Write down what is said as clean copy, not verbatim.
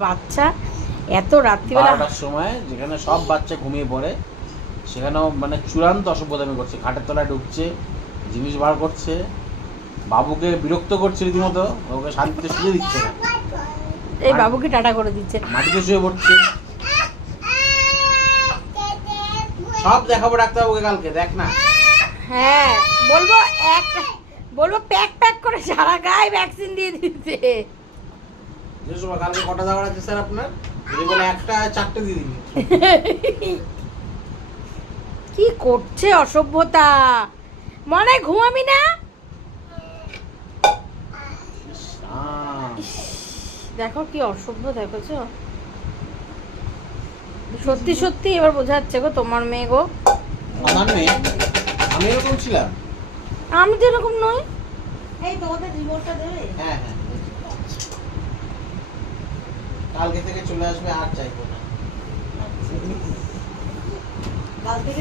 বাচ্চা এত রাত্রিবেলা 12টার সময় যেখানে সব বাচ্চা ঘুমিয়ে পড়ে সেখানেও মানে চূড়ান্ত অসভ্যতামি করছে, খাটের তলায় ঢুকছে, জিনিস বার করছে, বাবুকে বিরক্ত করছে রীতিমতো, ওকে শান্তিতে শুয়ে দিচ্ছে না, এই বাবুকে টাটা করে দিচ্ছে, মাটিতে শুয়ে পড়ছে। সব দেখাবো ডাক্তারবাবুকে কালকে, দেখ না। হ্যাঁ বলবো প্যাক প্যাক করে সারা গায়ে ভ্যাকসিন দিয়ে দিতে। যে সময় কালকে কটা দেওয়ার আছে স্যার আপনার? যদি বলে একটা 4টে দিয়ে দিবি। কি করছে অসভ্যতা, মনে ঘুমাবি না? দেখো কি অসভ্য, দেখেছো? সত্যি সত্যি এবার বোঝা যাচ্ছে গো তোমার মেয়ে গো। আমার মেয়ে? আমি এরকম ছিলাম? আমি তো এরকম নই। এই তোমাদের রিমোটটা দেবে? হ্যাঁ হ্যাঁ, কালকে থেকে চলে আসবে, আর চাইবো না। কাল থেকে